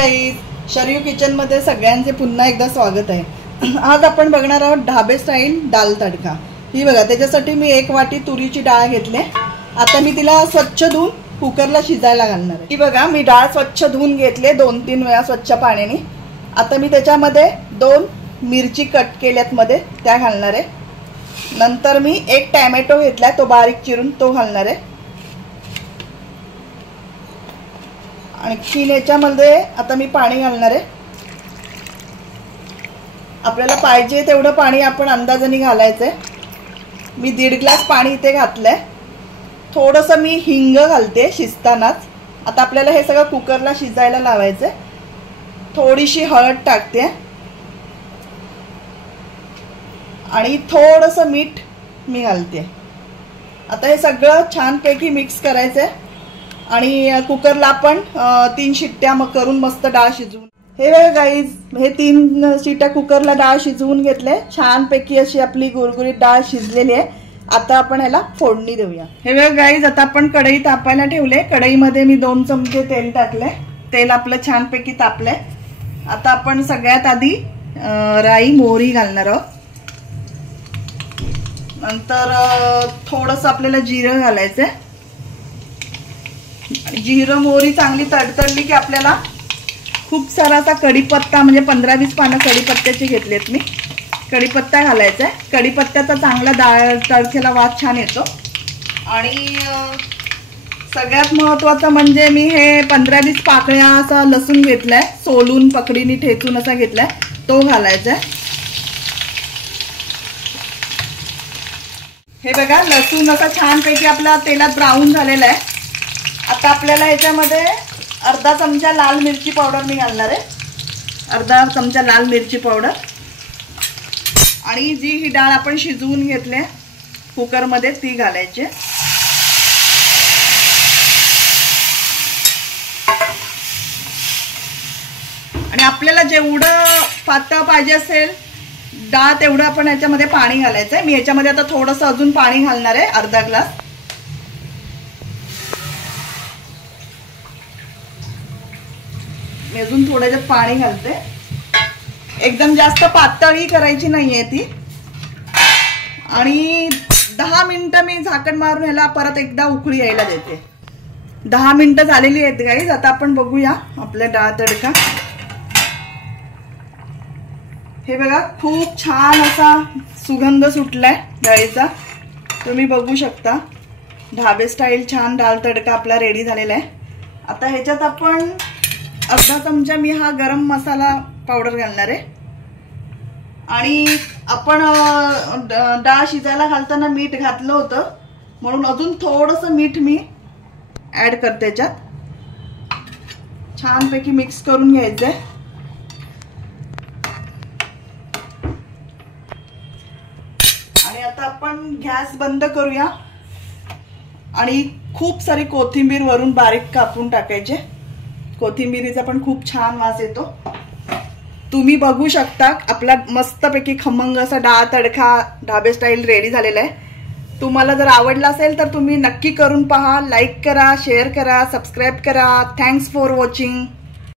शरीव kitchen मध्ये सगळ्यांचे पुन्हा एकदा स्वागत आहे। आज आपण बघणार आहोत ढाबे स्टाईल दाल तडका। ही बघा, त्याच्यासाठी मी 1 वाटी तुरीची डाळ घेतली। आता मी तिला स्वच्छ धुवून कुकरला शिजायला घालणार आहे। ही बघा, मी डाळ स्वच्छ धुवून घेतले 2-3 वेळा स्वच्छ पाण्याने। आता मी त्याच्यामध्ये 2 मिरची कट केल्यात मध्ये त्या घालणार आहे। नंतर मी 1 टोमॅटो घेतलाय, तो बारीक चिरून तो घालणार आहे। आणि याच्यामध्ये आता मी पाणी घालणार आहे। आपल्याला पाहिजे तेवढं पाणी आपण अंदाजाने घालायचंय। मी 1.5 ग्लास पाणी इथे घातलंय। थोडंसं मी हिंग घालते शिजतानाच। आता आपल्याला हे सगळं कुकरला शिजायला लावायचंय। थोडीशी हळद टाकते आणि थोडंसं मीठ मी घालते। आता हे सगळं छानपैकी मिक्स करायचंय आणि कुकरला आपण 3 शिट्ट्या करून मस्त डाळ शिजवून। हे बघा गाईज, हे 3 शिट्ट्या कुकरला डाळ शिजवून घेतले। छानपैकी अशी आपली गुरगुरीत डाळ शिजलेली आहे। आता आपण ह्याला फोडणी देऊया। हे बघा गाईज, आता आपण कढई तापायला ठेवले। कढईमध्ये मी 2 चमचे तेल टाकले। तेल आपलं छानपैकी तापलंय। आता आपण सगळ्यात आधी राई मोहरी घालणार आहोत। नंतर थोडंसं आपल्याला जिरं घालायचंय। जिरं मोहरी चांगली तडतडली की आपल्याला खूप सारा असा कढीपत्ता, म्हणजे 15-20 पानं कढीपत्त्याची घेतलेत मी। कढीपत्ता घालायचा आहे। कढीपत्त्याचा चांगला डाळ तडक्याला वास छान येतो। आणि सगळ्यात महत्त्वाचं म्हणजे मी हे 15-20 पाकळ्या असा लसूण घेतलाय, सोलून पकडीने ठेचून असा घेतलाय, तो घालायचा आहे। हे बघा, लसूण असा छानपैकी आपला तेलात ब्राऊन झालेला आहे। आता आपल्याला ह्याच्यामध्ये अर्धा चमचा लाल मिरची पावडर मी घालणार आहे। अर्धा चमचा लाल मिरची पावडर आणि जी ही डाळ आपण शिजवून घेतली कुकरमध्ये ती घालायची। आणि आपल्याला जेवढं पातळ पाहिजे असेल डाळ तेवढं आपण ह्याच्यामध्ये पाणी घालायचंय। मी ह्याच्यामध्ये आता थोडंसं अजून पाणी घालणार आहे, अर्धा ग्लास। मी अजून थोडं पाणी घालते। एकदम जास्त पातळी करायची नाहीये ती। आणि 10 मिनिटं मी झाकण मारून ह्याला परत एकदा उकळी यायला देते। 10 मिनिटं झालेली आहेत गाईज। आता आपण बघूया आपला डाळ तडका। हे बघा, खूप छान असा सुगंध सुटलाय डाळीचा, तुम्ही बघू शकता। ढाबे स्टाईल छान डाळ तडका आपला रेडी झालेला आहे। आता ह्याच्यात आपण अर्धा चमचा मी हा गरम मसाला पावडर घालणार आहे। आणि आपण डाळ शिजायला घालताना मीठ घातलं होतं, म्हणून अजून थोडंसं मीठ मी ऍड करते याच्यात। छानपैकी मिक्स करून घ्यायचंय। आणि आता आपण गॅस बंद करूया आणि खूप सारी कोथिंबीर वरून बारीक कापून टाकायचे। कोथिंबीरीचा पण खूप छान वास येतो। तुम्ही बघू शकता आपला मस्तपैकी खमंग असा डाळ तडका ढाबे स्टाईल रेडी झालेला आहे। तुम्हाला जर आवडला असेल तर तुम्ही नक्की करून पहा। लाईक करा, शेअर करा, सबस्क्राईब करा। Thanks for watching.